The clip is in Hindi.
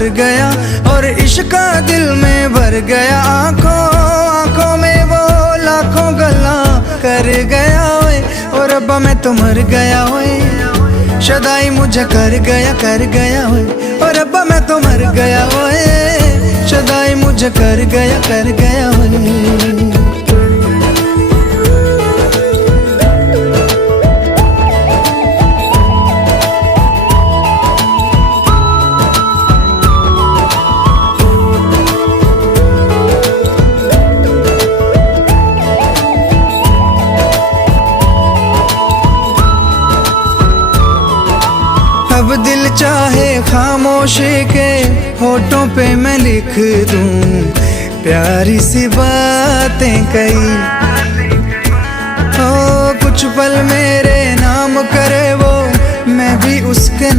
मर गया और इश्क का दिल में भर गया। आंखों में वो लाखों गल्ला कर गया ओए, और रब्बा मैं तो मर गया ओए। शदाई मुझे कर गया ओए, और रब्बा मैं तो मर गया ओए। शदाई मुझे कर गया ओए। अब दिल चाहे खामोशी के होठों पे मैं लिख दूं प्यारी सी बातें कई। हो कुछ पल मेरे नाम करे वो, मैं भी उसके